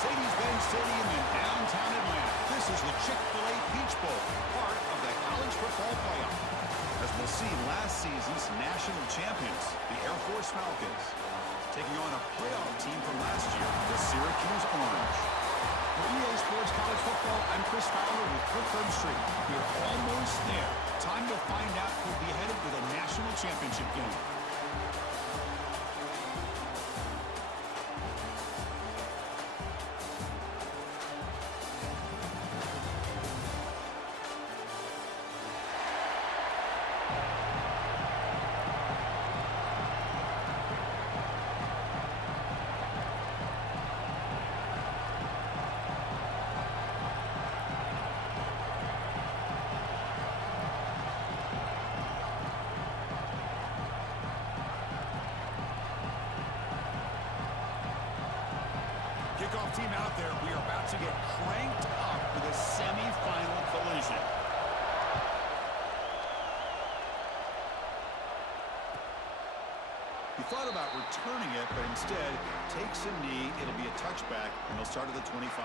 Mercedes-Benz Stadium in downtown Atlanta. This is the Chick-fil-A Peach Bowl, part of the college football playoff. As we'll see, last season's national champions, the Air Force Falcons, taking on a playoff team from last year, the Syracuse Orange. For EA Sports College Football, I'm Chris Fowler with Cliff Street. We're almost there. Time to find out who'll be headed to the national championship game. Kickoff team out there. We are about to get cranked up for the semifinal collision. He thought about returning it, but instead takes a knee. It'll be a touchback, and they'll start at the 25.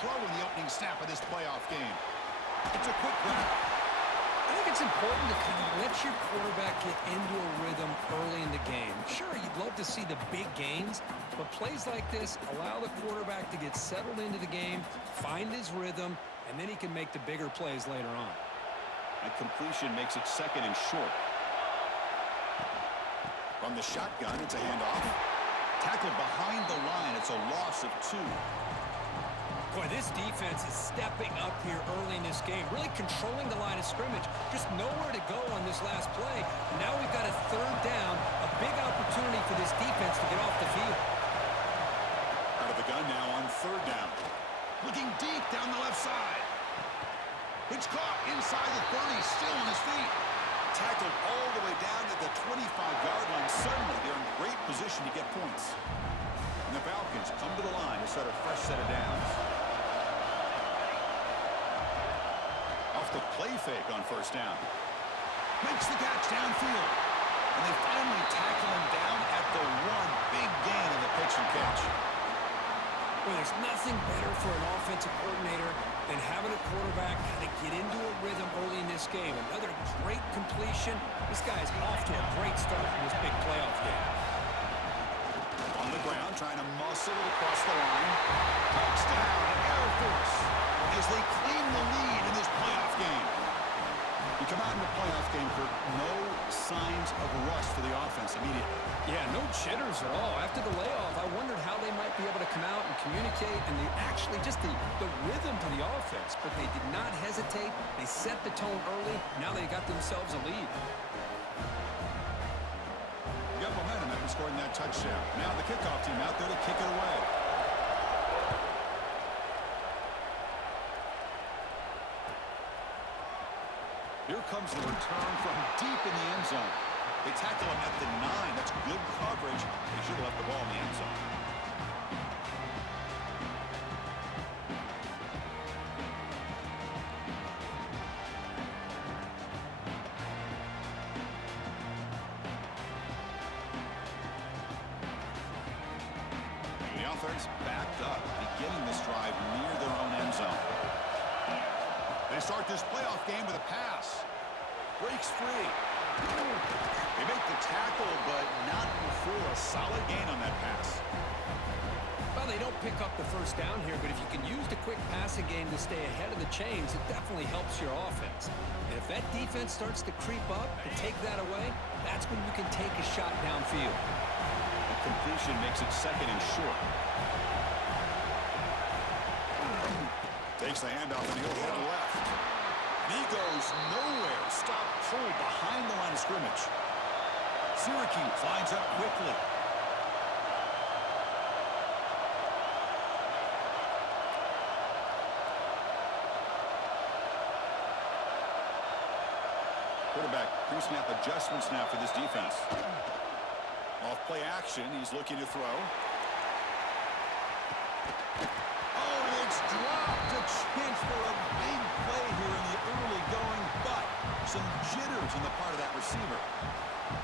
Throw in the opening snap of this playoff game. It's a quick grab. I think it's important to kind of let your quarterback get into a rhythm early in the game. Sure, you'd love to see the big gains, but plays like this allow the quarterback to get settled into the game, find his rhythm, and then he can make the bigger plays later on. That completion makes it second and short. From the shotgun, it's a handoff. Tackled behind the line. It's a loss of 2. Boy, this defense is stepping up here early in this game, really controlling the line of scrimmage. Just nowhere to go on this last play. And now we've got a third down, a big opportunity for this defense to get off the field. Out of the gun now on third down. Looking deep down the left side. It's caught inside the 30, still on his feet. Tackled all the way down to the 25-yard line. Suddenly, they're in great position to get points. And the Falcons come to the line to start a fresh set of downs. Off the play fake on first down. Makes the catch downfield. And they finally tackle him down at the 1. Big gain on the pitch and catch. Well, there's nothing better for an offensive coordinator than having a quarterback kind of get into a rhythm early in this game. Another great completion. This guy's off to a great start in this big playoff game. On the ground, trying to muscle it across the line. Touchdown, Air Force, as they claim the lead in this playoff game. You come out in the playoff game, Kirk, no signs of rust for the offense immediately. Yeah, no jitters at all. After the layoff, I wondered how they might be able to come out and communicate, and actually just the rhythm to the offense. But they did not hesitate. They set the tone early. Now they got themselves a lead. You got momentum after scoring that touchdown. Now the kickoff team out there to kick it away. Here comes the return from deep in the end zone. They tackle him at the 9. That's good coverage. They should have left the ball in the end zone. The offense backed up, beginning this drive near their own end zone. They start this playoff game with a pass. Breaks free. They make the tackle, but not before a solid gain on that pass. Well, they don't pick up the first down here, but if you can use the quick passing game to stay ahead of the chains, it definitely helps your offense. And if that defense starts to creep up and take that away, that's when you can take a shot downfield. The completion makes it second and short. Takes the handoff and he'll head left. And he goes nowhere. Stop pulled behind the line of scrimmage. Syracuse lines up quickly. Quarterback Pre-snap adjustments now for this defense. Off play action, he's looking to throw. Oh, it's dropped. A chance for a big play here in the early going, but some jitters on the part of that receiver.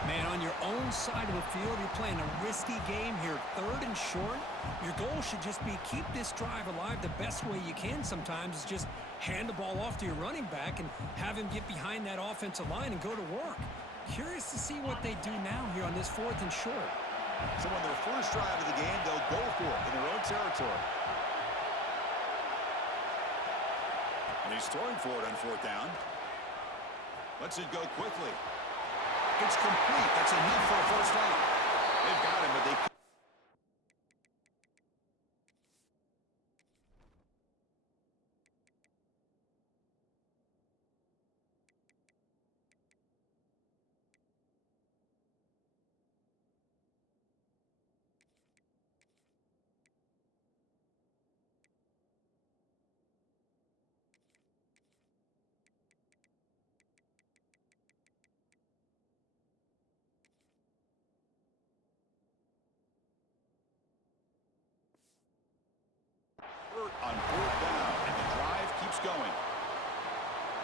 Man, on your own side of the field, you're playing a risky game here. 3rd and short. Your goal should just be keep this drive alive the best way you can sometimes is just hand the ball off to your running back and have him get behind that offensive line and go to work. Curious to see what they do now here on this 4th and short. So on their first drive of the game, they'll go for it in their own territory. And he's throwing for it on 4th down. Lets it go quickly. It's complete. That's enough for a first down. They've got him, but they... on 4th down, and the drive keeps going.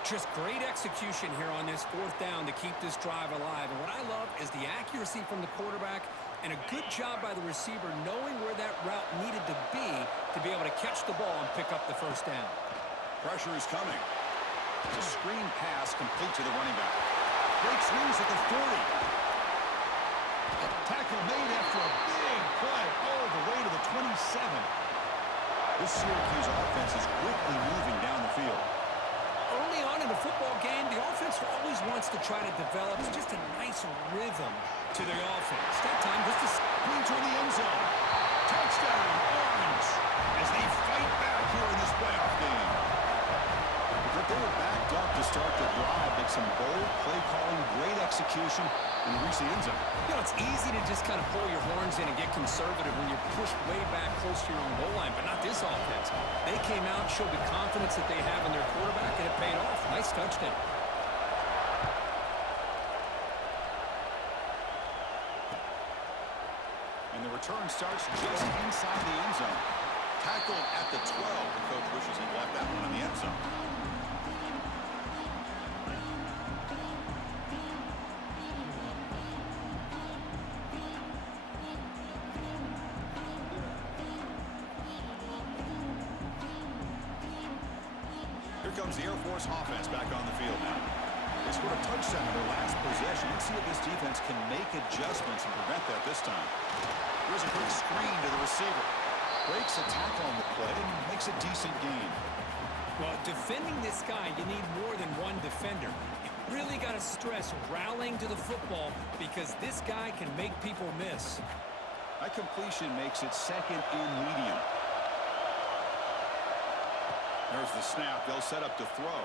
Just great execution here on this 4th down to keep this drive alive. And what I love is the accuracy from the quarterback and a good job by the receiver knowing where that route needed to be able to catch the ball and pick up the first down. Pressure is coming. It's a screen pass complete to the running back. Breaks loose at the 40. Tackle made after a big play all the way to the 27. This Syracuse offense is quickly moving down the field. Early on in the football game, the offense always wants to try to develop just a nice rhythm to the offense. That time, just a sprint toward the end zone. Touchdown, Orange, as they fight back here in this playoff game. But they were backed up to start the drive, but some bold play calling, great execution, and reach the end zone. You know, it's easy to just kind of pull your horns in and get conservative when you're pushed way back close to your own goal line, but not this offense. They came out, showed the confidence that they have in their quarterback, and it paid off. Nice touchdown. And the return starts just inside the end zone. Tackled at the 12. The coach wishes he left that one in the end zone. Here comes the Air Force offense back on the field now. They scored a touchdown in their last possession. Let's see if this defense can make adjustments and prevent that this time. Here's a quick screen to the receiver. Breaks a tackle on the play and makes a decent gain. Well, defending this guy, you need more than one defender. You really got to stress rallying to the football because this guy can make people miss. That completion makes it 2nd and medium. There's the snap. They'll set up to throw.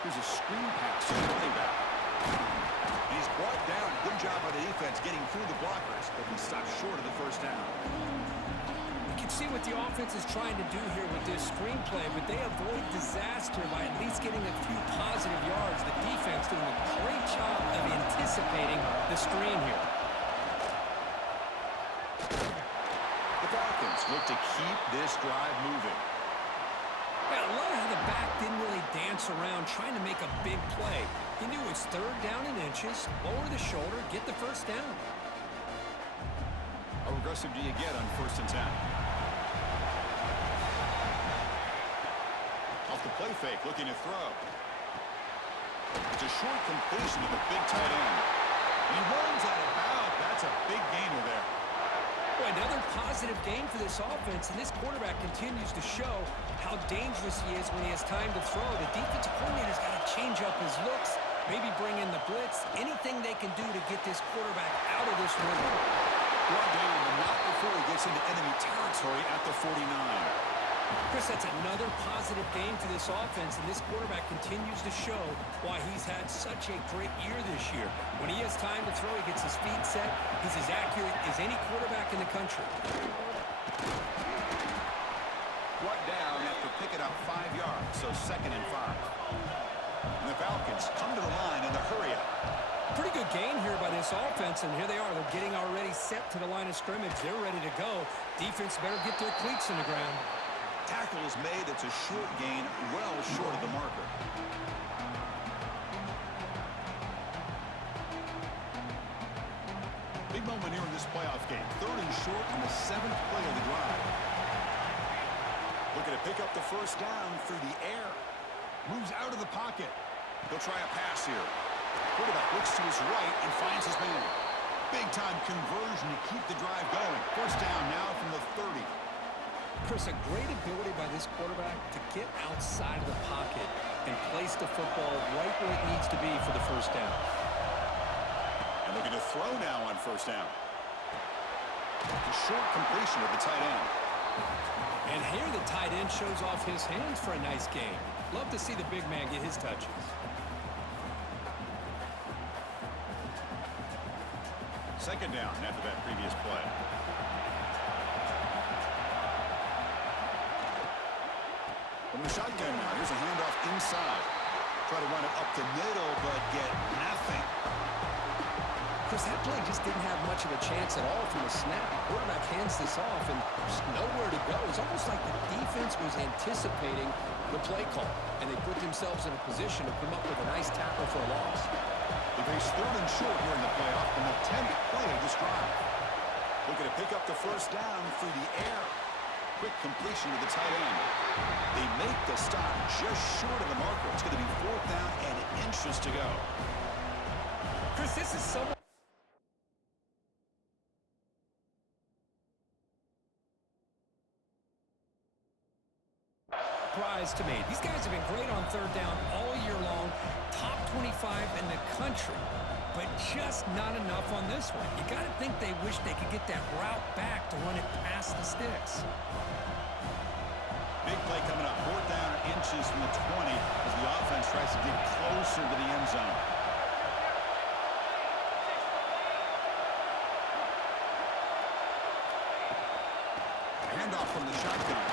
Here's a screen pass to the running back. He's brought down. Good job by the defense getting through the blockers, but he stopped short of the first down. You can see what the offense is trying to do here with this screenplay, but they avoid disaster by at least getting a few positive yards. The defense doing a great job of anticipating the screen here. The Falcons look to keep this drive moving. Yeah, I love how the back didn't really dance around trying to make a big play. He knew it was 3rd down in inches, lower the shoulder, get the first down. How aggressive do you get on 1st and 10? Off the play fake, looking to throw. It's a short completion to the big tight end. He runs out of bounds. That's a big gainer there. Boy, another positive game for this offense, and this quarterback continues to show how dangerous he is when he has time to throw. The defensive coordinator's got to change up his looks, maybe bring in the blitz, anything they can do to get this quarterback out of this rhythm. Brought down, but not before he gets into enemy territory at the 49. Chris, that's another positive game for this offense, and this quarterback continues to show why he's had such a great year this year. When he has time to throw, he gets his feet set. He's as accurate as any quarterback in the country. Brought down after picking up 5 yards, so 2nd and 5. And the Falcons come to the line in the hurry up. Pretty good gain here by this offense, and here they are. They're getting already set to the line of scrimmage. They're ready to go. Defense better get their cleats in the ground. Tackle is made. It's a short gain, well short of the marker. Big moment here in this playoff game. 3rd and short on the 7th play of the drive. Looking to pick up the first down through the air. Moves out of the pocket. He'll try a pass here. Quarterback looks to his right and finds his man. Big-time conversion to keep the drive going. First down now from the 30. Chris, a great ability by this quarterback to get outside of the pocket and place the football right where it needs to be for the first down. And looking to throw now on first down. A short completion of the tight end. And here the tight end shows off his hands for a nice game. Love to see the big man get his touches. Second down after that previous play. From the shotgun now, here's a handoff inside. Try to run it up the middle, but get nothing. Chris, that play just didn't have much of a chance at all from the snap. Quarterback hands this off and just nowhere to go. It's almost like the defense was anticipating the play call, and they put themselves in a position to come up with a nice tackle for a loss. They face 3rd and short here in the playoff on the 10th play of this drive. Looking to pick up the first down through the air. Quick completion to the tight end. They make the stop just short of the marker. It's going to be 4th down and inches to go. Chris, this is so... surprise to me. These guys have been great on 3rd down all year long. Top 25 in the country. But just not enough on this one. You got to think they wish they could get that route back to run it past the sticks. Big play coming up. 4th down inches from the 20 as the offense tries to get closer to the end zone. Handoff from the shotgun.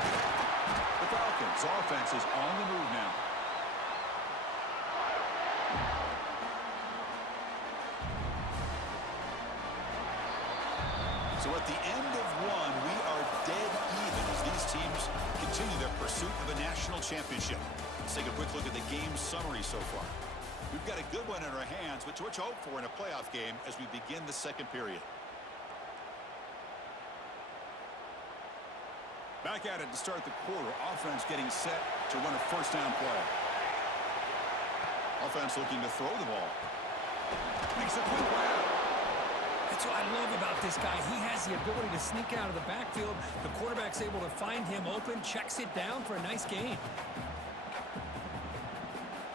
The Falcons' offense is on the move now. So at the end of one, we are dead even as these teams continue their pursuit of a national championship. Let's take a quick look at the game summary so far. We've got a good one in our hands, but to what you hope for in a playoff game as we begin the second period. Back at it to start the quarter. Offense getting set to run a first down play. Offense looking to throw the ball. Makes a quick grab. That's what I love about this guy. He has the ability to sneak out of the backfield. The quarterback's able to find him open, checks it down for a nice gain.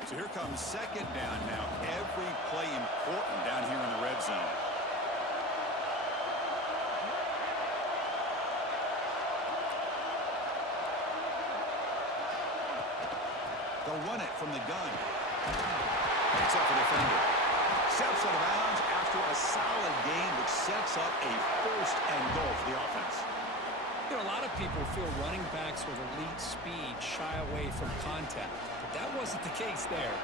So here comes second down now. Every play important down here in the red zone. They'll run it from the gun. Picks up a defender. Steps out of bounds after a solid gain, which sets up a 1st and goal for the offense. You know, a lot of people feel running backs with elite speed shy away from contact. But that wasn't the case there.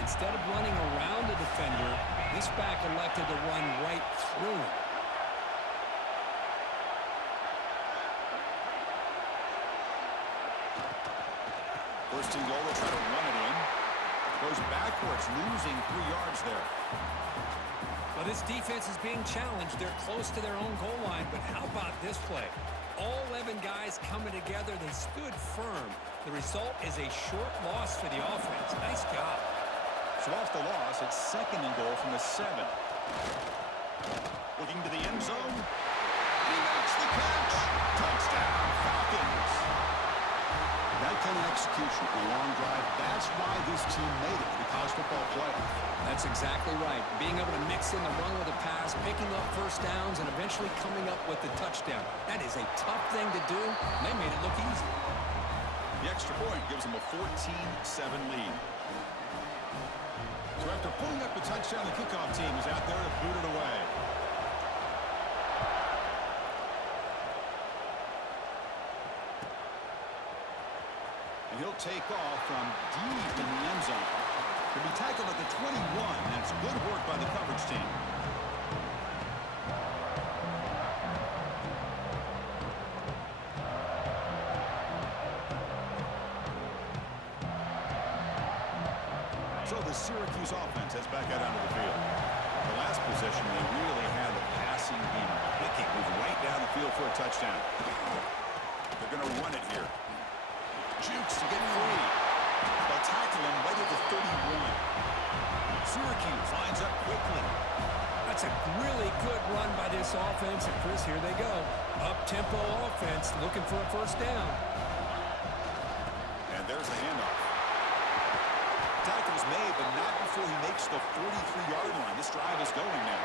Instead of running around the defender, this back elected to run right through him. First and goal, they'll try to run it in. Goes backwards, losing 3 yards there. Well, this defense is being challenged. They're close to their own goal line, but how about this play? All 11 guys coming together. They stood firm. The result is a short loss for the offense. Nice job. So off the loss, it's second and goal from the 7. Looking to the end zone. He makes the catch. Touchdown, Falcons. That kind of execution, a long drive, that's why this team made it to the college football playoff. That's exactly right. Being able to mix in the run with a pass, picking up first downs, and eventually coming up with the touchdown. That is a tough thing to do, and they made it look easy. The extra point gives them a 14-7 lead. So after putting up a touchdown, the kickoff team is out there to boot it away. And he'll take off from deep in the end zone. He'll be tackled at the 21. That's good work by the coverage team. So the Syracuse offense heads back out onto the field. The last possession, they really had the passing game clicking, moving right down the field for a touchdown. They're going to run it here. Jukes to get free. They'll tackle him right at the 31. Syracuse lines up quickly. That's a really good run by this offense. And Chris, here they go. Up-tempo offense looking for a first down. And there's the handoff. Tackle's made, but not before he makes the 43-yard line. This drive is going now.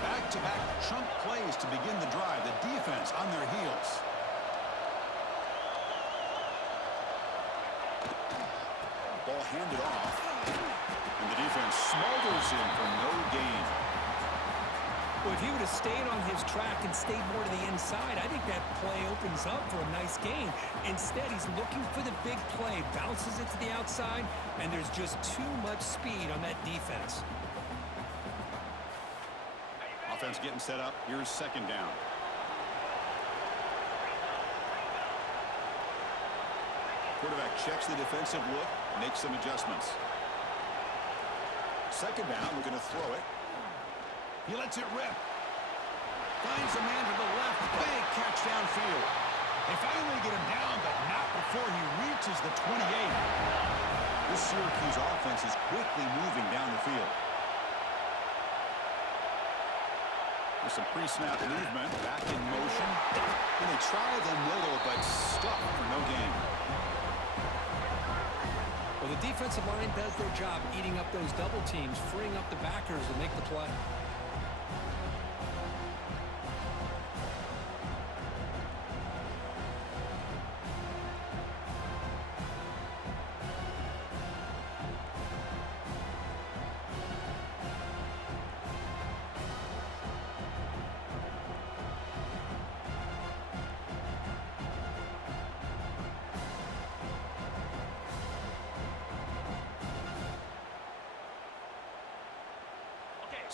Back-to-back chunk plays to begin the drive. The defense on their heels. Ball handed off. And the defense smothers him for no gain. Well, if he would have stayed on his track and stayed more to the inside, I think that play opens up for a nice gain. Instead, he's looking for the big play, bounces it to the outside, and there's just too much speed on that defense. Offense getting set up. Here's second down. Quarterback checks the defensive look, makes some adjustments. Second down, we're going to throw it. He lets it rip. Finds a man to the left. Big catch downfield. They finally get him down, but not before he reaches the 28. This Syracuse offense is quickly moving down the field. With some pre-snap movement, back in motion. And they try the middle, but stuck for no gain. Well, the defensive line does their job eating up those double teams, freeing up the backers to make the play.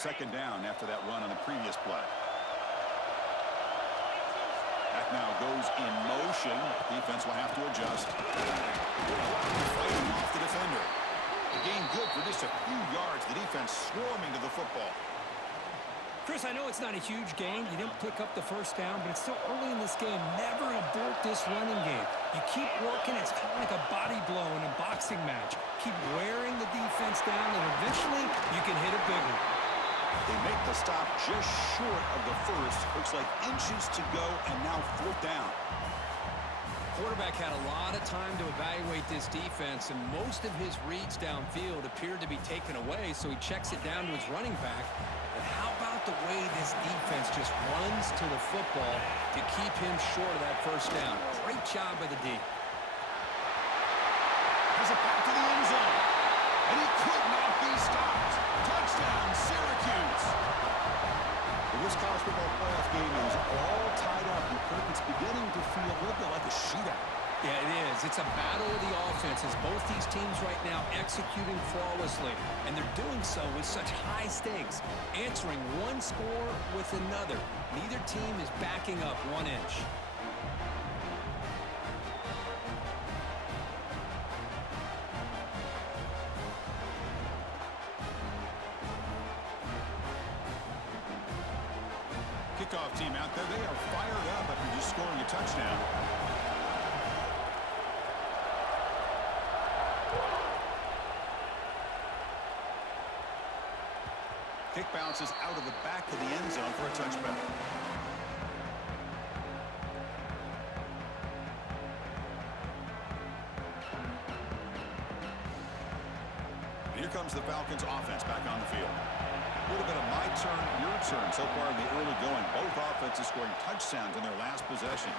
Second down after that run on the previous play. Back now goes in motion. Defense will have to adjust. Fighting off the defender. The gain good for just a few yards. The defense swarming to the football. Chris, I know it's not a huge gain. You didn't pick up the first down, but it's still early in this game. Never abort this running game. You keep working. It's kind of like a body blow in a boxing match. Keep wearing the defense down, and eventually you can hit it bigger. They make the stop just short of the first. Looks like inches to go, and now fourth down. Quarterback had a lot of time to evaluate this defense, and most of his reads downfield appeared to be taken away, so he checks it down to his running back. But how about the way this defense just runs to the football to keep him short of that first down? Great job by the D. Has it back to the end zone, and he could not be stopped. Touchdown, Syracuse. This college football playoff game is all tied up, and Kirk, it's beginning to feel a little bit like a shootout. Yeah, it is. It's a battle of the offenses. Both these teams right now executing flawlessly, and they're doing so with such high stakes, answering one score with another. Neither team is backing up 1 inch. Kickoff team out there, they are fired up after just scoring a touchdown. Kick bounces out of the back of the end zone for a touchback. Here comes the Falcons offense back on the field. A little bit of my turn, your turn so far in the early going. Both offenses scoring touchdowns in their last possessions.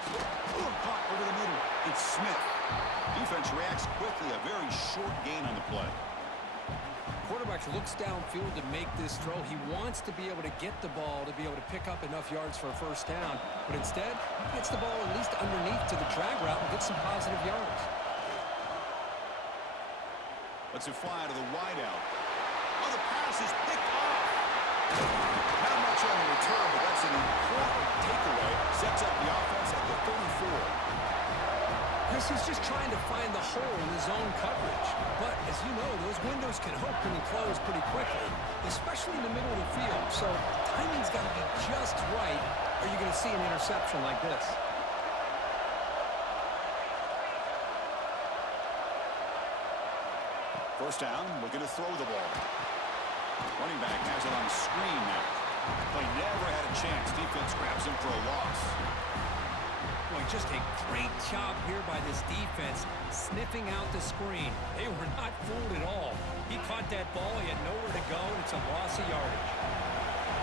Caught over the middle. It's Smith. Defense reacts quickly. A very short gain on the play. Quarterback looks downfield to make this throw. He wants to be able to get the ball to be able to pick up enough yards for a first down. But instead, he gets the ball at least underneath to the drag route and gets some positive yards. Let's it fly to the wideout. Oh, the pass is picked off. Not much on the return, but that's an important takeaway. Sets up the offense at the 34. Chris is just trying to find the hole in his own coverage. But, as you know, those windows can open and close pretty quickly, especially in the middle of the field. So, timing's got to be just right, or you're going to see an interception like this. First down, looking to throw the ball. Running back has it on screen now. They never had a chance. Defense grabs him for a loss. Boy, just a great job here by this defense, sniffing out the screen. They were not fooled at all. He caught that ball, he had nowhere to go, and it's a loss of yardage.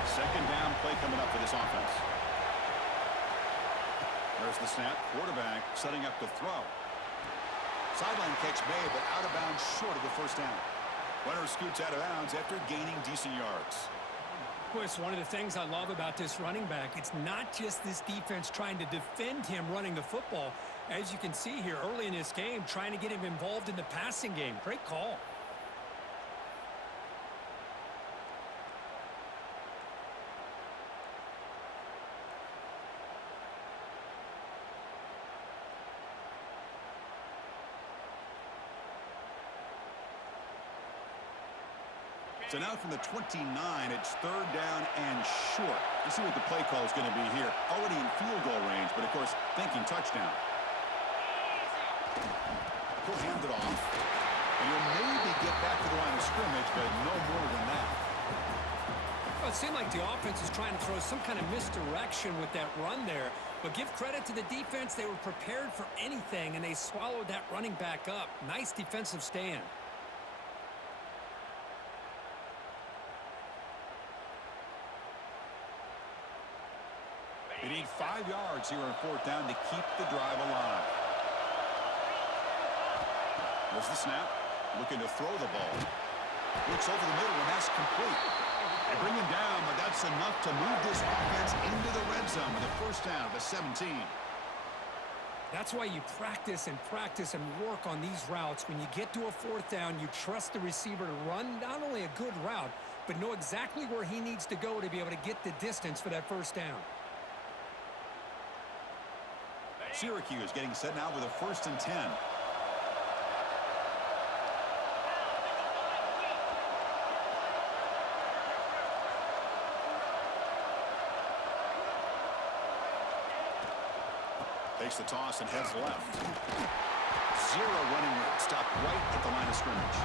Second down play coming up for this offense. There's the snap. Quarterback setting up to throw. Sideline catch made, but out of bounds short of the first down. Runner scoots out of bounds after gaining decent yards. Boy, it's one of the things I love about this running back. It's not just this defense trying to defend him running the football. As you can see here early in this game, trying to get him involved in the passing game. Great call. So now from the 29, it's third down and short. Let's see what the play call is going to be here. Already in field goal range, but of course, thinking touchdown. He'll hand it off. And he'll maybe get back to the line of scrimmage, but no more than that. Well, it seemed like the offense is trying to throw some kind of misdirection with that run there. But give credit to the defense. They were prepared for anything, and they swallowed that running back up. Nice defensive stand. They need 5 yards here on fourth down to keep the drive alive. There's the snap. Looking to throw the ball. Looks over the middle, and that's complete. They bring him down, but that's enough to move this offense into the red zone with a first down of the 17. That's why you practice and work on these routes. When you get to a fourth down, you trust the receiver to run not only a good route, but know exactly where he needs to go to be able to get the distance for that first down. Syracuse getting set now with a 1st and 10. Takes the toss and heads left. Zero running room. Stopped right at the line of scrimmage.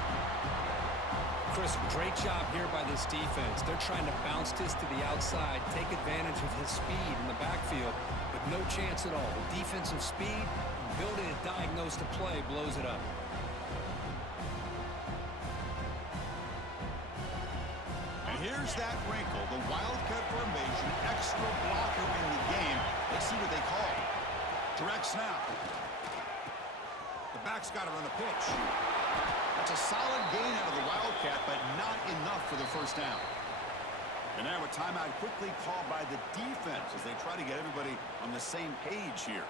Chris, great job here by this defense. They're trying to bounce this to the outside, take advantage of his speed in the backfield, but no chance at all. The defensive speed, ability to diagnose the play, blows it up. And here's that wrinkle. The wildcat formation, extra blocker in the game. Let's see what they call. Direct snap. The back's got to run a pitch. That's a solid gain out of the Wildcat, but not enough for the first down. And now a timeout quickly called by the defense as they try to get everybody on the same page here.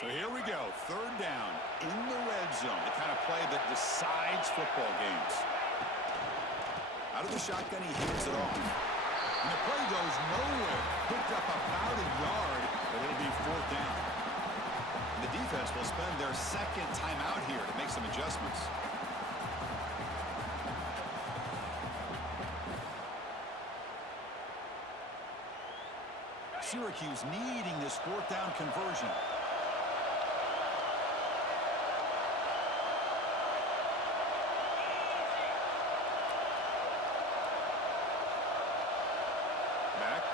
So here we go, third down in the red zone, the kind of play that decides football games. Out of the shotgun, he hands it off. And the play goes nowhere. Picked up about a yard, but it'll be fourth down. And the defense will spend their second timeout here to make some adjustments. Syracuse needing this fourth down conversion.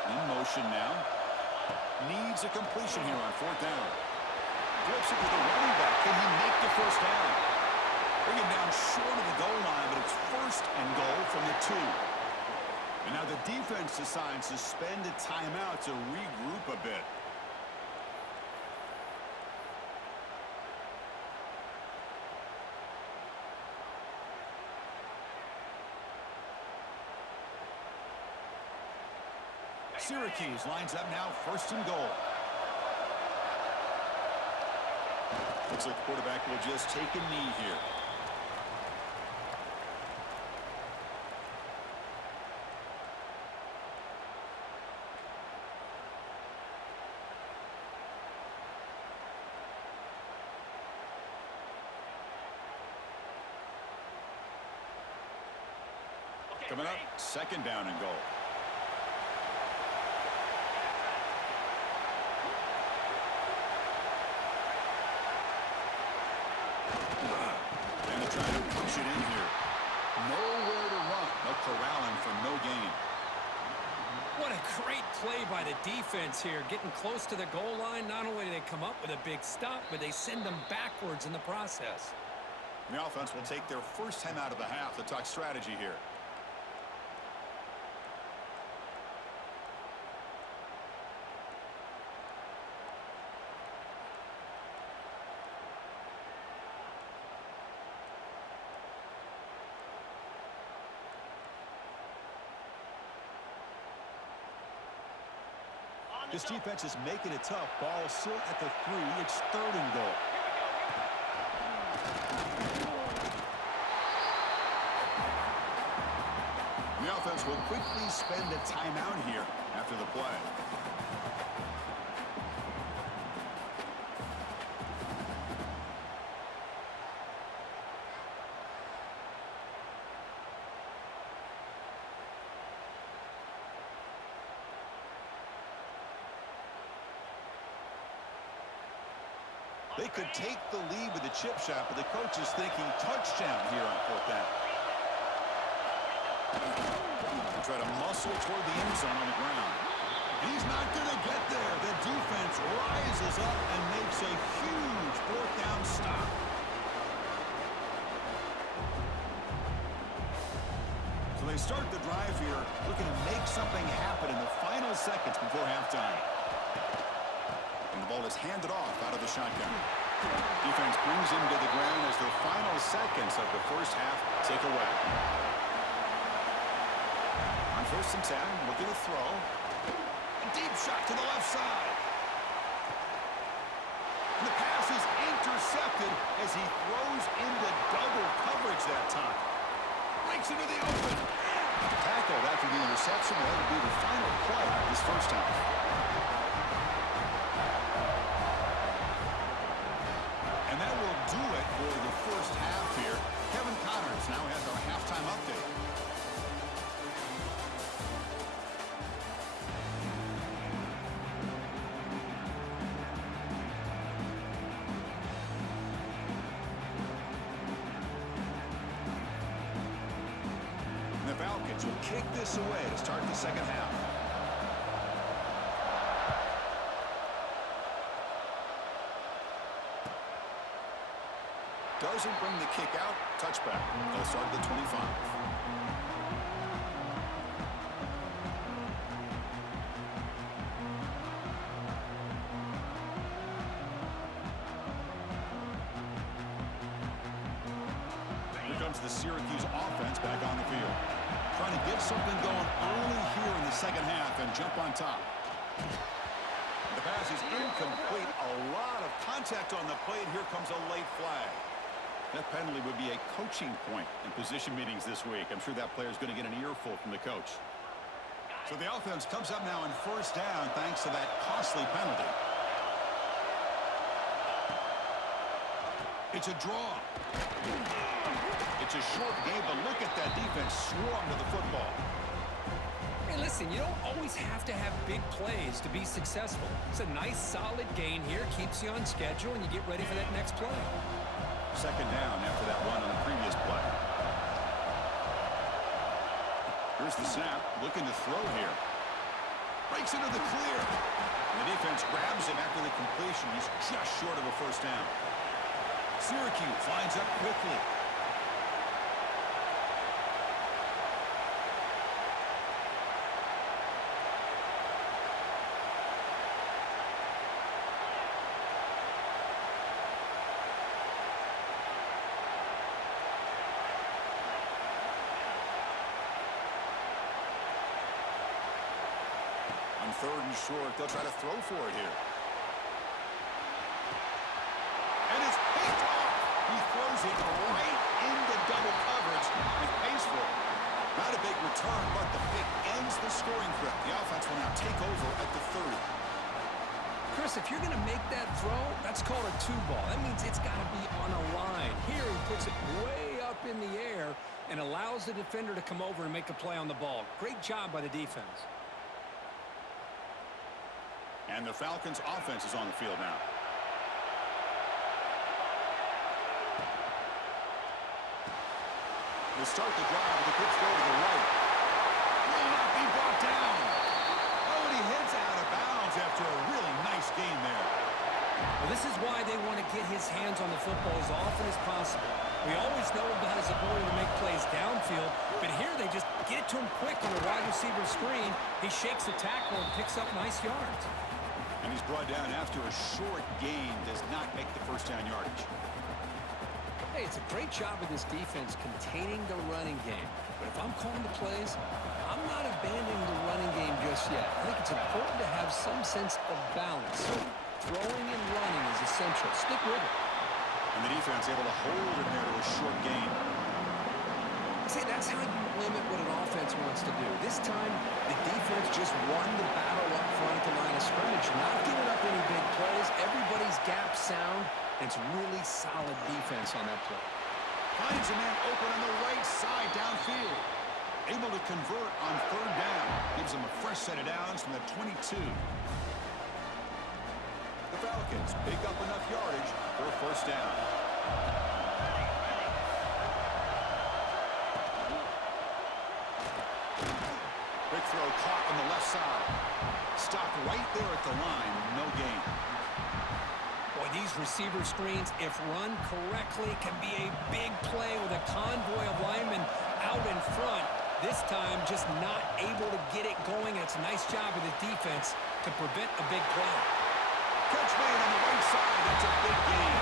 In motion now. Needs a completion here on fourth down. Flips it to the running back. Can he make the first down? Bring him down short of the goal line, but it's first and goal from the 2. And now the defense decides to spend a timeout to regroup a bit. Syracuse lines up now, first and goal. Looks like the quarterback will just take a knee here. Coming up, second down and goal. And they're trying to push it in here. Nowhere to run. They'll corral him for no gain. What a great play by the defense here. Getting close to the goal line, not only do they come up with a big stop, but they send them backwards in the process. The offense will take their first time out of the half to talk strategy here. This defense is making it tough. Ball still at the 3. It's third and goal. The offense will quickly spend a timeout here after the play. They could take the lead with a chip shot, but the coach is thinking touchdown here on fourth down. They try to muscle toward the end zone on the ground. He's not going to get there. The defense rises up and makes a huge fourth down stop. So they start the drive here, looking to make something happen in the final seconds before halftime. And the ball is handed off out of the shotgun. Defense brings him to the ground as the final seconds of the first half tick away. On first and 10, looking to throw. A deep shot to the left side. And the pass is intercepted as he throws into double coverage that time. Breaks into the open. Tackled after the interception. That will be the final play of this first half. And that will do it for the first half here. Kevin Connors now has our halftime update. And the Falcons will kick this away to start the second half. Doesn't bring the kick out. Touchback. They'll start at the 25. Here comes the Syracuse offense back on the field. Trying to get something going early here in the second half and jump on top. The pass is incomplete. A lot of contact on the play, and here comes a late flag. That penalty would be a coaching point in position meetings this week. I'm sure that player is going to get an earful from the coach. So the offense comes up now on first down thanks to that costly penalty. It's a draw. It's a short game, but look at that defense swarm to the football. Hey, listen, you don't always have to have big plays to be successful. It's a nice, solid gain here. Keeps you on schedule, and you get ready for that next play. Second down after that run on the previous play. Here's the snap, looking to throw here. Breaks into the clear. And the defense grabs him after the completion. He's just short of a first down. Syracuse lines up quickly. On third and short. They'll try to throw for it here. And it's picked off. He throws it right into double coverage with pace for it. Not a big return, but the pick ends the scoring threat. The offense will now take over at the 30. Chris, if you're going to make that throw, that's called a two-ball. That means it's got to be on a line. Here he puts it way up in the air and allows the defender to come over and make a play on the ball. Great job by the defense. And the Falcons' offense is on the field now. They start the drive with a quick throw to the right. Will not be brought down. Oh, and he heads out of bounds after a really nice gain there. Well, this is why they want to get his hands on the football as often as possible. We always know about his ability to make plays downfield, but here they just get it to him quick on a wide receiver screen. He shakes the tackle and picks up nice yards. And he's brought down after a short gain, does not make the first down yardage. Hey, it's a great job of this defense containing the running game. But if I'm calling the plays, I'm not abandoning the running game just yet. I think it's important to have some sense of balance. So throwing and running is essential. Stick with it. And the defense able to hold him there to a short gain. See, that's how you limit what an offense wants to do. This time, the defense just won the battle up front at the line of scrimmage, not giving up any big plays. Everybody's gap sound. It's really solid defense on that play. Finds a man open on the right side downfield. Able to convert on third down. Gives him a fresh set of downs from the 22. The Falcons pick up enough yardage for a first down. Big throw caught on the left side. Stopped right there at the line. No gain. Boy, these receiver screens, if run correctly, can be a big play with a convoy of linemen out in front. This time, just not able to get it going. It's a nice job of the defense to prevent a big play. Catch made on the right side. That's a big gain.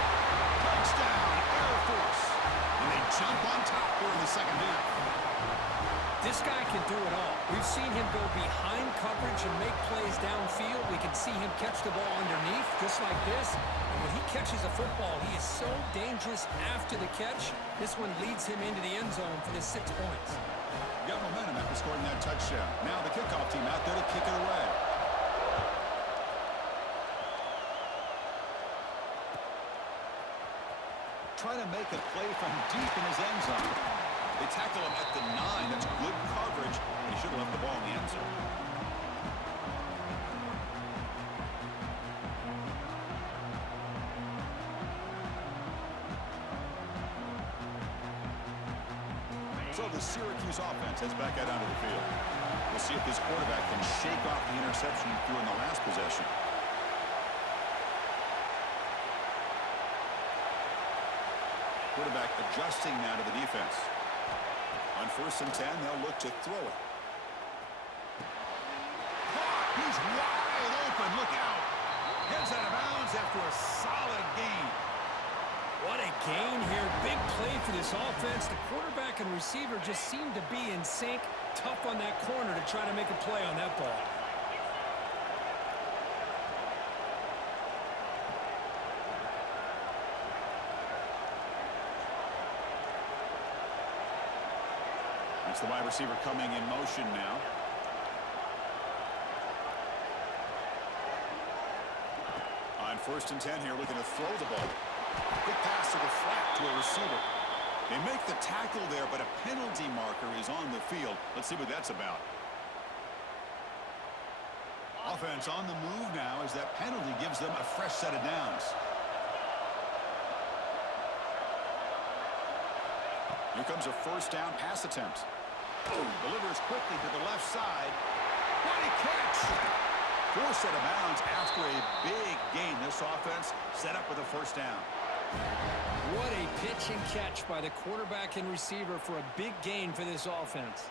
Touchdown, Air Force. And they jump on top here in the second half. This guy can do it all. We've seen him go behind coverage and make plays downfield. We can see him catch the ball underneath, just like this. And when he catches a football, he is so dangerous after the catch. This one leads him into the end zone for the 6 points. Got momentum after scoring that touchdown. Now the kickoff team out there to kick it away. Trying to make a play from deep in his end zone. They tackle him at the 9. That's good coverage. He should have left the ball in the end zone. So the Syracuse offense heads back out onto the field. We'll see if this quarterback can shake off the interception he threw in the last possession. Quarterback adjusting now to the defense. On 1st and 10, they'll look to throw it. He's wide open. Look out. Heads out of bounds after a solid gain. What a gain here. Big play for this offense. The quarterback and receiver just seem to be in sync. Tough on that corner to try to make a play on that ball. It's the wide receiver coming in motion now. On 1st and 10 here, looking to throw the ball. Quick pass to the flat to a receiver. They make the tackle there, but a penalty marker is on the field. Let's see what that's about. Offense on the move now as that penalty gives them a fresh set of downs. Here comes a first down pass attempt. Delivers quickly to the left side. What a catch! 4 set of bounds after a big gain. This offense set up with a first down. What a pitch and catch by the quarterback and receiver for a big gain for this offense.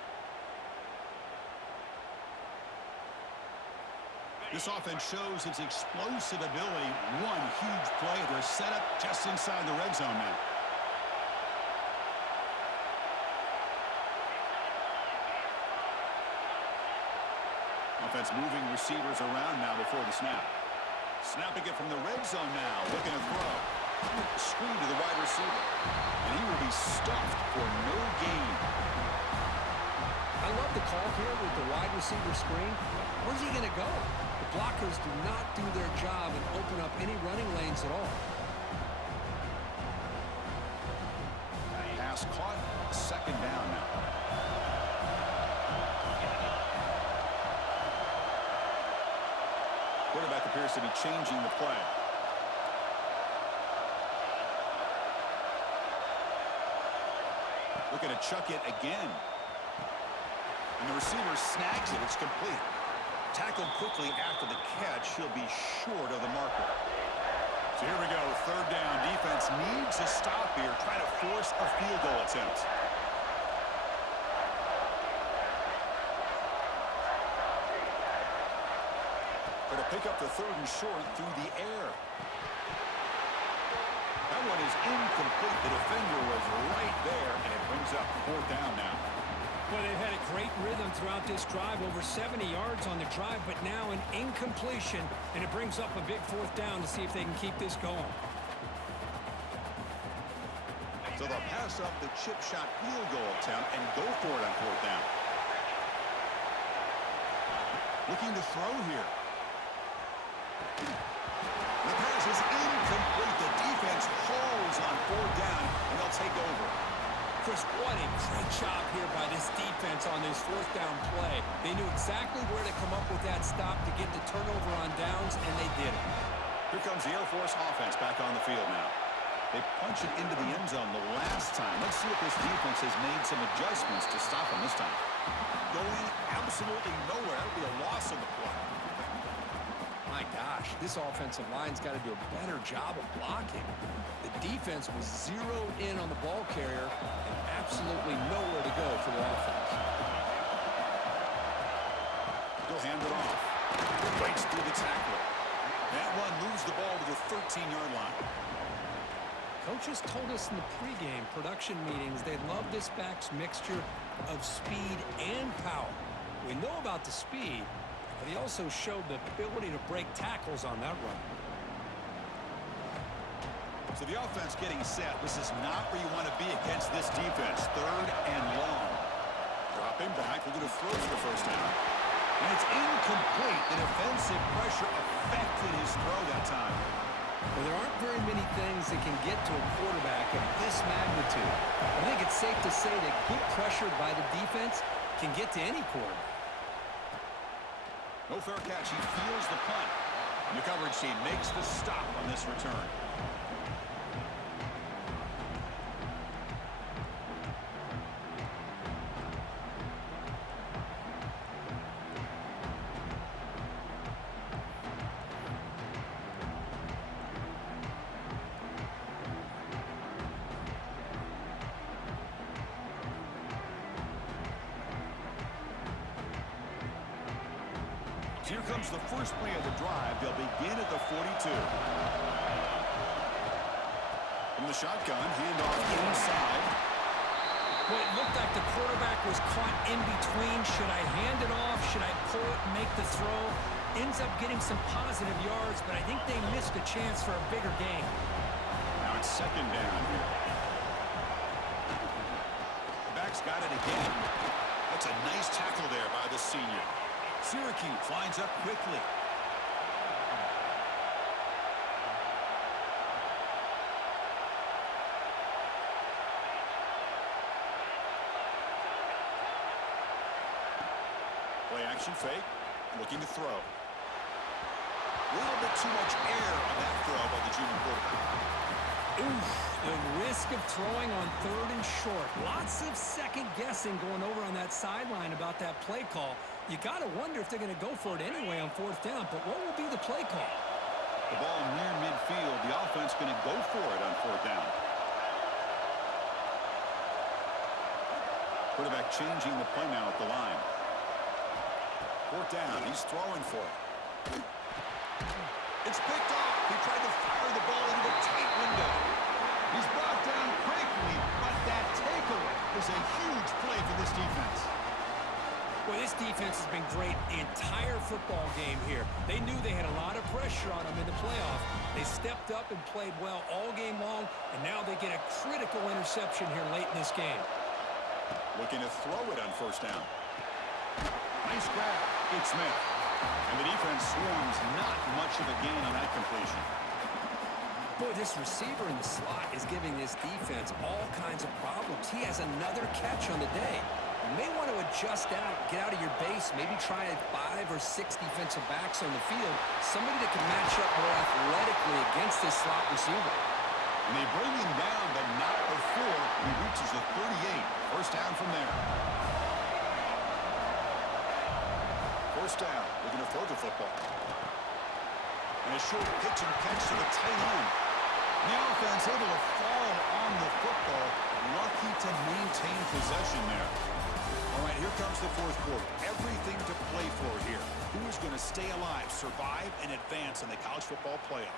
This offense shows its explosive ability. One huge play. They're set up just inside the red zone now. Offense moving receivers around now before the snap. Snapping it from the red zone now. Looking to throw. Screen to the wide receiver. And he will be stuffed for no gain. I love the call here with the wide receiver screen. But where's he going to go? The blockers do not do their job and open up any running lanes at all. Pass caught. Second down now. Quarterback appears to be changing the play. Looking to chuck it again. And the receiver snags it. It's complete. Tackled quickly after the catch. He'll be short of the marker. So here we go. Third down. Defense needs a stop here. Try to force a field goal attempt. Going to pick up the third and short through the air. That one is incomplete. The defender was right there, and it brings up fourth down now. Well, they've had a great rhythm throughout this drive, over 70 yards on the drive, but now an incompletion, and it brings up a big fourth down to see if they can keep this going. So they'll pass up the chip shot field goal attempt and go for it on fourth down. Looking to throw here. The pass is incomplete. The defense holds on fourth down, and they'll take over. Chris, what a great job here by this defense on this fourth down play. They knew exactly where to come up with that stop to get the turnover on downs, and they did it. Here comes the Air Force offense back on the field now. They punch it into the end zone the last time. Let's see if this defense has made some adjustments to stop them this time. Going absolutely nowhere. That'll be a loss of the play. My gosh, this offensive line's got to do a better job of blocking. The defense was zeroed in on the ball carrier and absolutely nowhere to go for the offense. He'll hand it off. Breaks through the tackler. That one moves the ball to the 13-yard line. Coaches told us in the pregame production meetings they love this back's mixture of speed and power. We know about the speed, but he also showed the ability to break tackles on that run. So the offense getting set. This is not where you want to be against this defense. Third and long. Dropping back. We're going to throw for the first down. And it's incomplete. The defensive pressure affected his throw that time. Well, there aren't very many things that can get to a quarterback of this magnitude. I think it's safe to say that good pressure by the defense can get to any quarterback. No fair catch. He feels the punt. And the coverage team makes the stop on this return. Here comes the first play of the drive. They'll begin at the 42. From the shotgun, handoff inside. Well, it looked like the quarterback was caught in between. Should I hand it off? Should I pull it and make the throw? Ends up getting some positive yards, but I think they missed a chance for a bigger gain. Now it's second down here. The back's got it again. That's a nice tackle there by the senior. Syracuse lines up quickly. Play action fake. Looking to throw. A little bit too much air on that throw by the junior quarterback. Oof, the risk of throwing on third and short. Lots of second guessing going over on that sideline about that play call. You got to wonder if they're going to go for it anyway on fourth down, but what will be the play call? The ball near midfield. The offense going to go for it on fourth down. Quarterback changing the play now at the line. Fourth down. He's throwing for it. It's picked off. He tried to fire the ball into a tight window. He's brought down quickly, but that takeaway is a huge play for this defense. Well, Well, this defense has been great the entire football game here. They knew they had a lot of pressure on them in the playoffs. They stepped up and played well all game long, and now they get a critical interception here late in this game. Looking to throw it on first down. Nice grab. It's Smith. And the defense swarms not much of a gain on that completion. Boy, this receiver in the slot is giving this defense all kinds of problems. He has another catch on the day. You may want to adjust out, get out of your base, maybe try 5 or 6 defensive backs on the field, somebody that can match up more athletically against this slot receiver. And they bring him down, but not before he reaches the 38. First down from there. First down, looking to throw the football. And a short pitch and catch to the tight end. The offense able to fall on the football. Lucky to maintain possession there. All right, here comes the fourth quarter. Everything to play for here. Who is going to stay alive, survive, and advance in the college football playoff?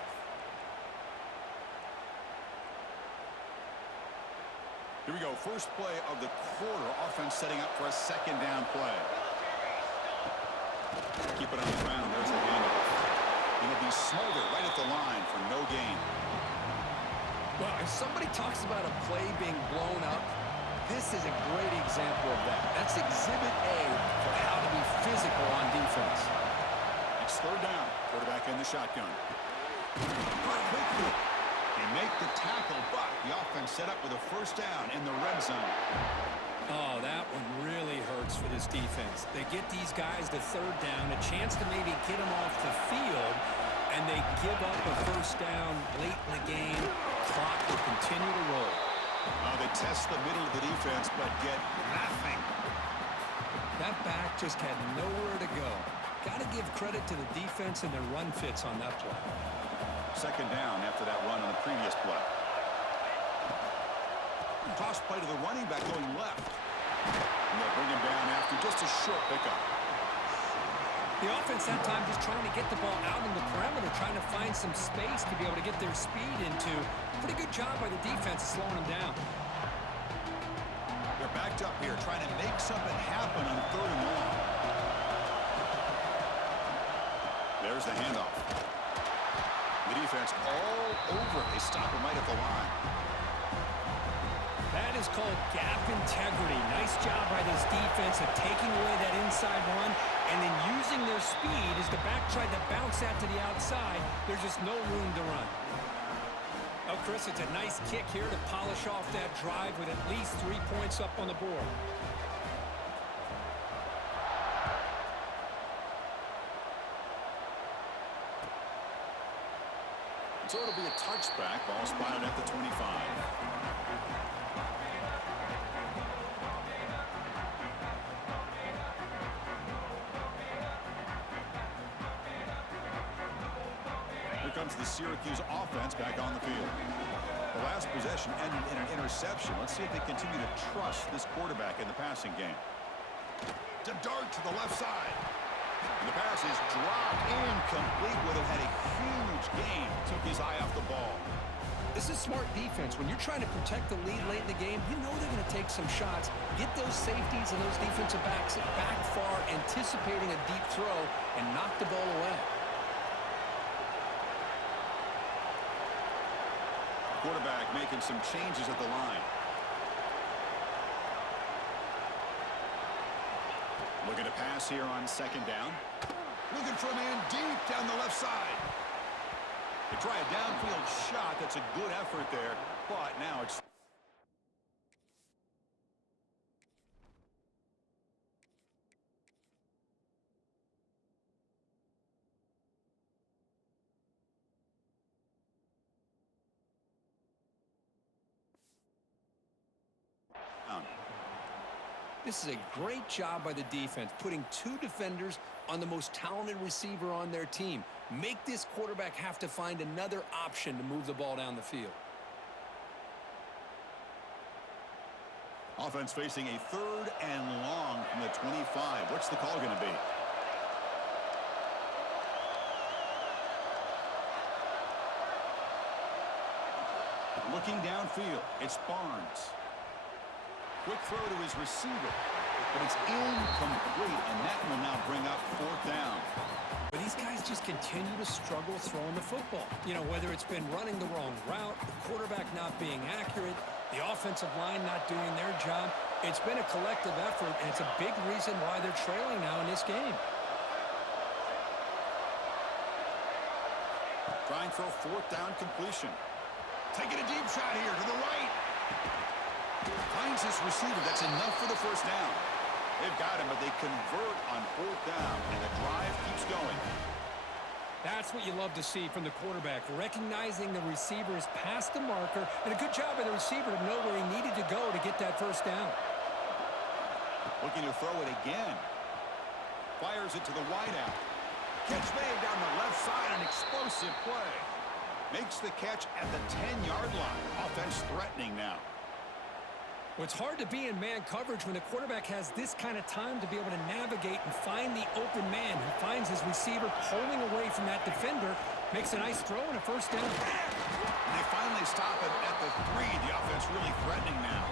Here we go. First play of the quarter. Offense setting up for a second down play. Keep it on the ground. There's the handoff. It'll be smothered right at the line for no gain. Well, if somebody talks about a play being blown up, this is a great example of that. That's exhibit A for how to be physical on defense. It's third down. Quarterback in the shotgun. Quickly. They make the tackle, but the offense set up with a first down in the red zone. Oh, that one really hurts for this defense. They get these guys to third down, a chance to maybe get them off the field, and they give up a first down late in the game. The clock will continue to roll. They test the middle of the defense, but get nothing. That back just had nowhere to go. Got to give credit to the defense and their run fits on that play. Second down after that run on the previous play. Toss play to the running back going left. And they'll bring him down after just a short pickup. The offense that time just trying to get the ball out in the perimeter, trying to find some space to be able to get their speed into. Pretty good job by the defense slowing them down. They're backed up here trying to make something happen on third and long. There's the handoff. The defense all over. They stop him right at the line. That is called gap integrity. Nice job by this defense of taking away that inside run and then using their speed as the back tried to bounce that to the outside. There's just no room to run. Oh, Chris, it's a nice kick here to polish off that drive with at least 3 points up on the board. So it'll be a touchback. Ball spotted at the 25. Here comes the Syracuse offense back on the field. The last possession ended in an interception. Let's see if they continue to trust this quarterback in the passing game. To dart to the left side. And the pass is dropped incomplete. Would have had a huge gain. Took his eye off the ball. This is smart defense. When you're trying to protect the lead late in the game, you know they're going to take some shots. Get those safeties and those defensive backs back far, anticipating a deep throw, and knock the ball away. Quarterback making some changes at the line. Looking to pass here on second down. Looking for a man deep down the left side. They try a downfield shot. That's a good effort there, but now it's... This is a great job by the defense, putting 2 defenders on the most talented receiver on their team. Make this quarterback have to find another option to move the ball down the field. Offense facing a third and long from the 25. What's the call going to be? Looking downfield, it's Barnes. Quick throw to his receiver. but it's incomplete, and that will now bring up fourth down. But these guys just continue to struggle throwing the football. You know, whether it's been running the wrong route, the quarterback not being accurate, the offensive line not doing their job. It's been a collective effort, and it's a big reason why they're trailing now in this game. Trying for a fourth down completion. Taking a deep shot here to the right. Finds his receiver. That's enough for the first down. They've got him, but they convert on fourth down, and the drive keeps going. That's what you love to see from the quarterback, recognizing the receiver is past the marker, and a good job by the receiver to know where he needed to go to get that first down. Looking to throw it again. Fires it to the wideout. Catch made down the left side, an explosive play. Makes the catch at the 10-yard line. Offense threatening now. Well, it's hard to be in man coverage when the quarterback has this kind of time to be able to navigate and find the open man who finds his receiver pulling away from that defender, makes a nice throw and a first down. And they finally stop it at the 3. The offense really threatening now.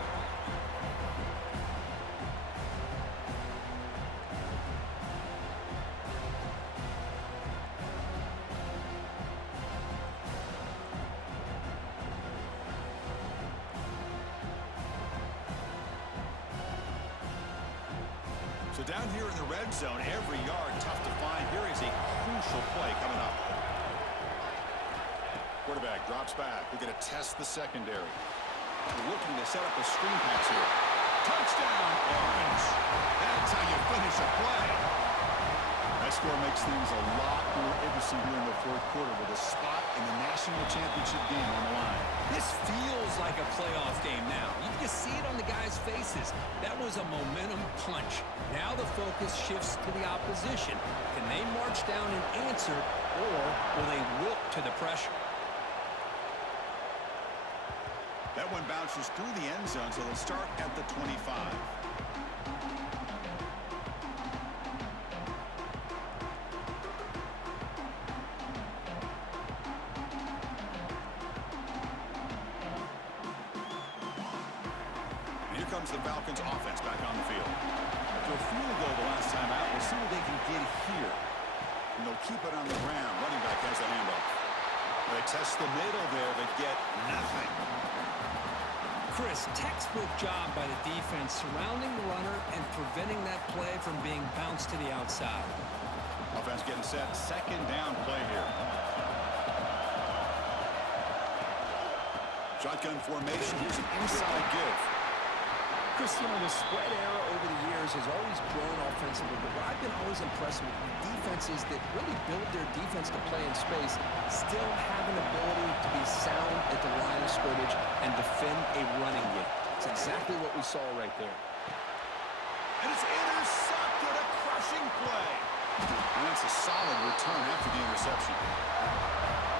So down here in the red zone, every yard tough to find. Here is a crucial play coming up. Quarterback drops back. We're going to test the secondary. We're looking to set up a screen pass here. Touchdown, Orange! That's how you finish a play. That score makes things a lot more interesting here in the fourth quarter with a spot in the national championship game on the line. This feels like a playoff game now. You can just see it on the guys' faces. That was a momentum punch. Now the focus shifts to the opposition. Can they march down and answer, or will they wilt to the pressure? That one bounces through the end zone, so they'll start at the 25. Here comes the Falcons offense back on the field. After a field goal the last time out, we'll see what they can get here. And they'll keep it on the ground. Running back has the handoff. They test the middle there, but get nothing. Chris, textbook job by the defense surrounding the runner and preventing that play from being bounced to the outside. Offense getting set. Second down play here. Shotgun formation. Here's an inside give. Chris, you know, the spread era over the years has always grown offensively, but what I've been always impressed with defenses that really build their defense to play in space still have an ability to be sound at the line of scrimmage and defend a running game. It's exactly what we saw right there. And it's intercepted, a crushing play. And that's a solid return after the interception.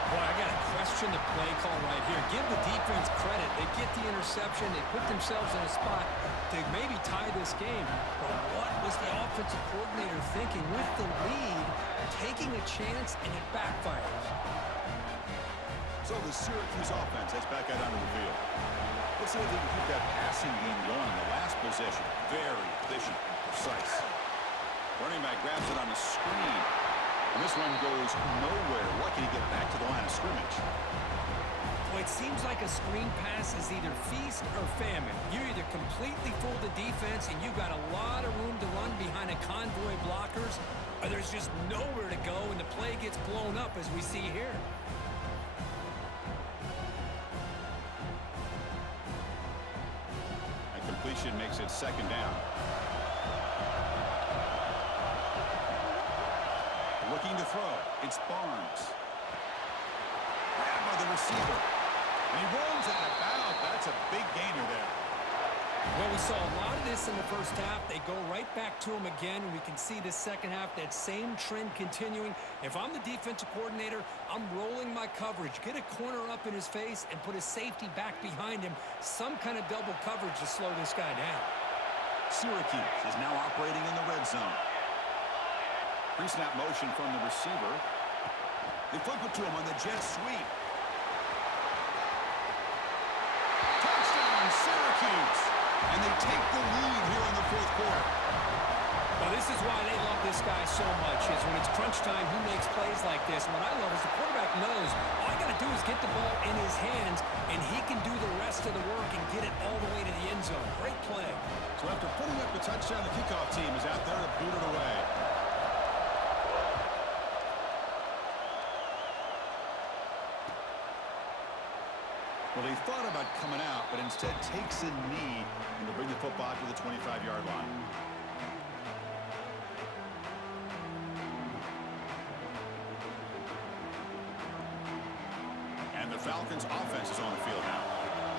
Boy, I got to question the play call right here. Give the defense credit. They get the interception. They put themselves in a spot to maybe tie this game. But what was the offensive coordinator thinking with the lead, taking a chance, and it backfires? So the Syracuse offense heads back out onto the field. Let's see if they can keep that passing game going. The last possession, very efficient and precise. Running back grabs it on the screen. And this one goes nowhere. Lucky to get back to the line of scrimmage. Well, it seems like a screen pass is either feast or famine. You either completely fool the defense and you've got a lot of room to run behind a convoy of blockers, or there's just nowhere to go and the play gets blown up as we see here. And completion makes it second down. Looking to throw. It's Barnes. Grabbed by the receiver. And he rolls out of bounds. That's a big gainer there. Well, we saw a lot of this in the first half. They go right back to him again, and we can see the second half, that same trend continuing. If I'm the defensive coordinator, I'm rolling my coverage. Get a corner up in his face and put a safety back behind him. Some kind of double coverage to slow this guy down. Syracuse is now operating in the red zone. Pre-snap motion from the receiver. They flip it to him on the jet sweep. Touchdown, Syracuse! And they take the lead here in the fourth quarter. Well, this is why they love this guy so much, is when it's crunch time, he makes plays like this. And what I love is the quarterback knows all I got to do is get the ball in his hands, and he can do the rest of the work and get it all the way to the end zone. Great play. So after putting up the touchdown, the kickoff team is out there to boot it away. Well, he thought about coming out, but instead takes a knee and will bring the football to the 25-yard line. And the Falcons' offense is on the field now.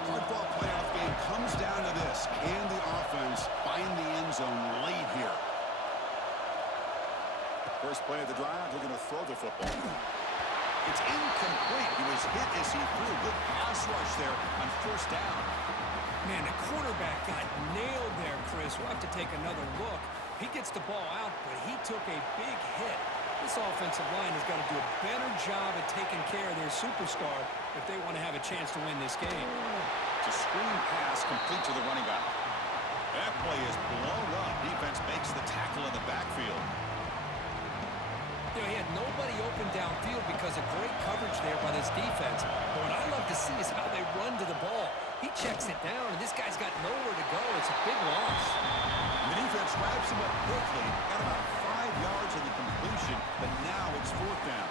Hardball playoff game comes down to this. Can the offense find the end zone late here? First play of the drive, they're going to throw the football. It's incomplete. He was hit as he threw. Good pass rush there on first down. Man, the quarterback got nailed there, Chris. We'll have to take another look. He gets the ball out, but he took a big hit. This offensive line has got to do a better job at taking care of their superstar if they want to have a chance to win this game. It's a screen pass complete to the running back. That play is blown up. Defense makes the tackle in the backfield. You know, he had nobody open downfield because of great coverage there by this defense. But what I love to see is how they run to the ball. He checks it down, and this guy's got nowhere to go. It's a big loss. And the defense wraps him up quickly. Got about 5 yards in the completion, but now it's fourth down.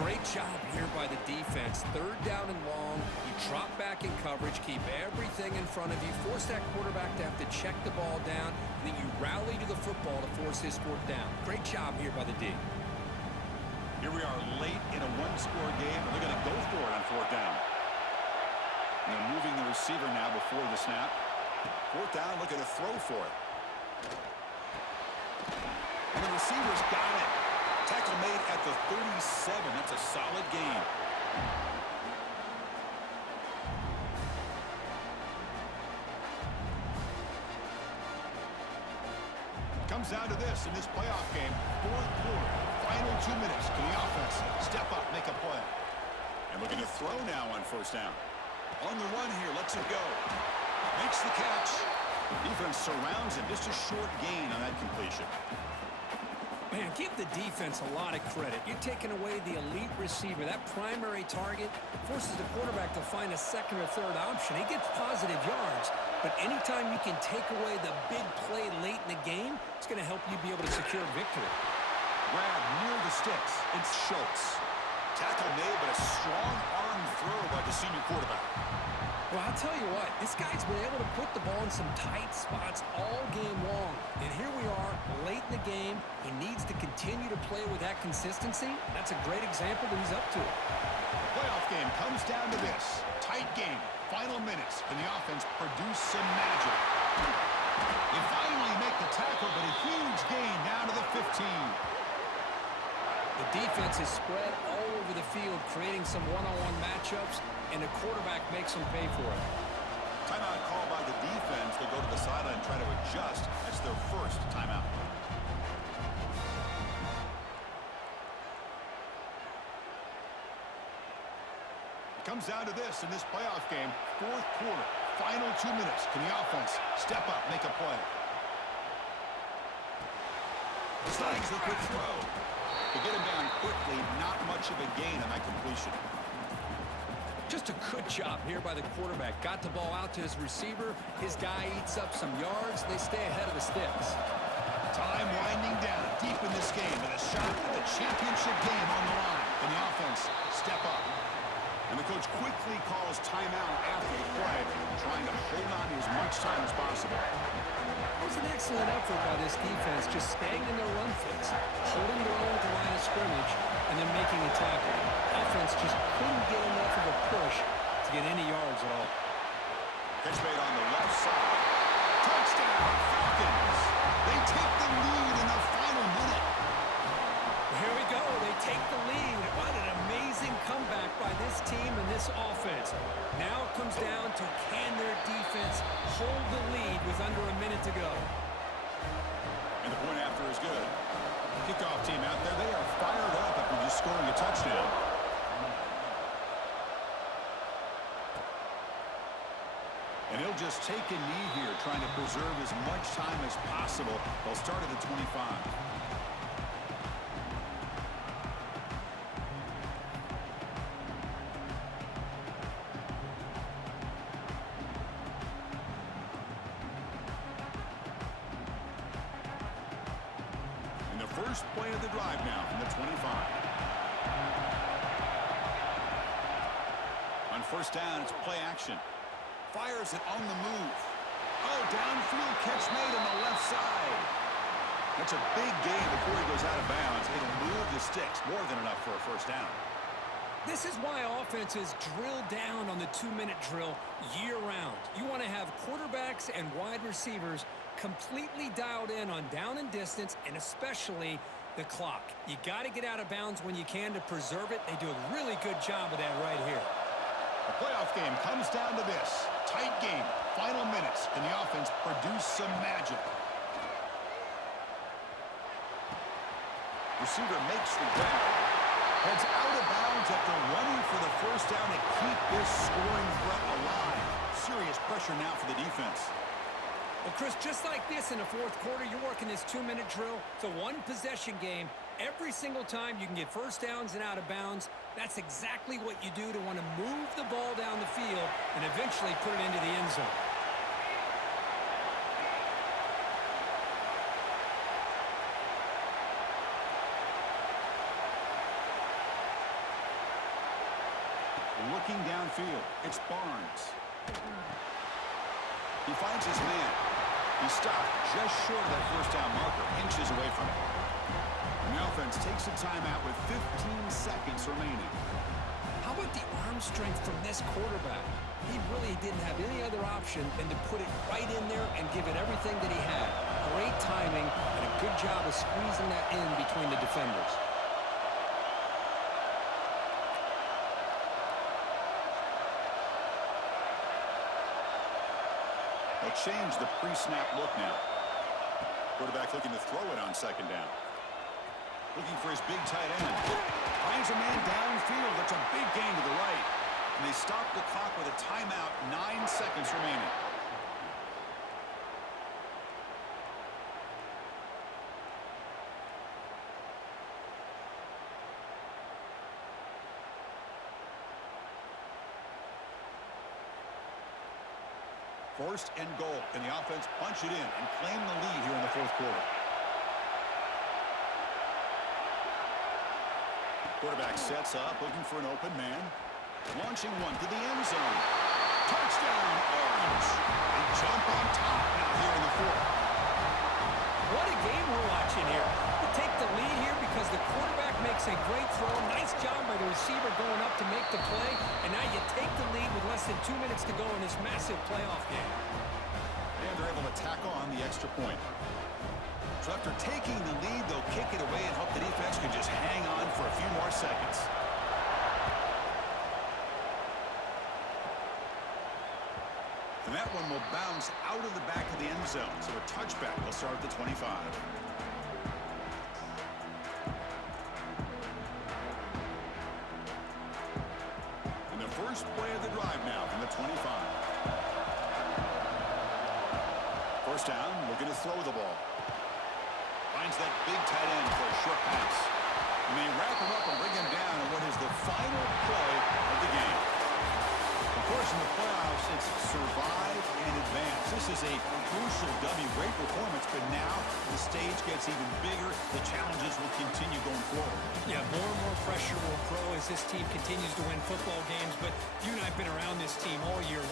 Great job here by the defense. Third down and long. You drop back in coverage, keep everything in front of you, force that quarterback to have to check the ball down, and then you rally to the football to force his fourth down. Great job here by the D. Here we are late in a one-score game, and they're going to go for it on fourth down. And they're moving the receiver now before the snap. Fourth down, looking to throw for it. And the receiver's got it. Tackle made at the 37. That's a solid gain. Comes down to this in this playoff game. Fourth quarter, final 2 minutes. Can the offense step up, make a play? And looking to throw now on first down. On the run here, lets it go. Makes the catch. Defense surrounds him. Just a short gain on that completion. Man, give the defense a lot of credit. You're taking away the elite receiver. That primary target forces the quarterback to find a second or third option. He gets positive yards, but anytime you can take away the big play late in the game, it's going to help you be able to secure victory. Grab near the sticks. It's Schultz. Tackle made, but a strong arm throw by the senior quarterback. Well, I'll tell you what, this guy's been able to put the ball in some tight spots all game long. And here we are, late in the game. He needs to continue to play with that consistency. That's a great example that he's up to it. Playoff game comes down to this. Tight game. Final minutes. Can the offense produce some magic? They finally make the tackle, but a huge gain down to the 15. The defense is spread all over the field, creating some one-on-one matchups, and the quarterback makes them pay for it. Timeout called by the defense. They'll go to the sideline and try to adjust. That's their first timeout. It comes down to this in this playoff game. Fourth quarter, final 2 minutes. Can the offense step up, make a play? Slides the quick throw. To get him down quickly, not much of a gain on that completion. Just a good job here by the quarterback. Got the ball out to his receiver. His guy eats up some yards. They stay ahead of the sticks. Time winding down deep in this game with a shot at the championship game on the line. Can the offense step up? And the coach quickly calls timeout after the play, trying to hold on to as much time as possible. It was an excellent effort by this defense, just staying in their run fix, holding their own at the line of scrimmage, and then making a tackle. Offense just couldn't get enough of a push to get any yards at all. Pitch made on the left side. Touchdown, Falcons! They take the lead in the final minute. Here we go. They take the lead. What an amazing comeback by this team and this offense. Now it comes down to can their defense hold the lead with under a minute to go. And the point after is good. Kickoff team out there, they are fired up after just scoring a touchdown. And he'll just take a knee here, trying to preserve as much time as possible. They'll start at the 25. First play of the drive now from the 25. On first down, it's play action. Fires it on the move. Oh, downfield catch made on the left side. That's a big gain before he goes out of bounds. It'll move the sticks, more than enough for a first down. This is why offenses drill down on the 2-minute drill year-round. You want to have quarterbacks and wide receivers completely dialed in on down and distance, and especially the clock. You got to get out of bounds when you can to preserve it. They do a really good job of that right here. The playoff game comes down to this. Tight game, final minutes. Can the offense produce some magic? Receiver makes the grab. Heads out of bounds after running for the first down to keep this scoring threat alive. Serious pressure now for the defense. Well, Chris, just like this in the fourth quarter, you're working this 2-minute drill. It's a one-possession game. Every single time you can get first downs and out of bounds, that's exactly what you do to want to move the ball down the field and eventually put it into the end zone. Looking downfield, it's Barnes. He finds his man. He stopped just short of that first down marker, inches away from it. And the offense takes a timeout with 15 seconds remaining. How about the arm strength from this quarterback? He really didn't have any other option than to put it right in there and give it everything that he had. Great timing and a good job of squeezing that in between the defenders. They'll change the pre-snap look now. Quarterback looking to throw it on second down. Looking for his big tight end. Finds a man downfield. That's a big gain to the right. And they stop the clock with a timeout. 9 seconds remaining. First and goal. Can the offense punch it in and claim the lead here in the fourth quarter? Quarterback sets up, looking for an open man. Launching one to the end zone. Touchdown, Orange. They jump on top now here in the fourth. What a game we're watching here. You take the lead here because the quarterback makes a great throw. Nice job by the receiver going up to make the play. And now you take the lead with less than 2 minutes to go in this massive playoff game. And they're able to tack on the extra point. So after taking the lead, they'll kick it away and hope the defense can just hang on for a few more seconds. And that one will bounce out of the back of the end zone. So a touchback will start at the 25. And the first play of the drive now from the 25. First down, looking to throw the ball. Finds that big tight end for a short pass. And they wrap him up and bring him down in what is the final play of the game. Of course, in the playoffs, it's survive and advance. This is a crucial W. Great performance, but now the stage gets even bigger. The challenges will continue going forward. Yeah, more and more pressure will grow as this team continues to win football games, but you and I have been around this team all year long.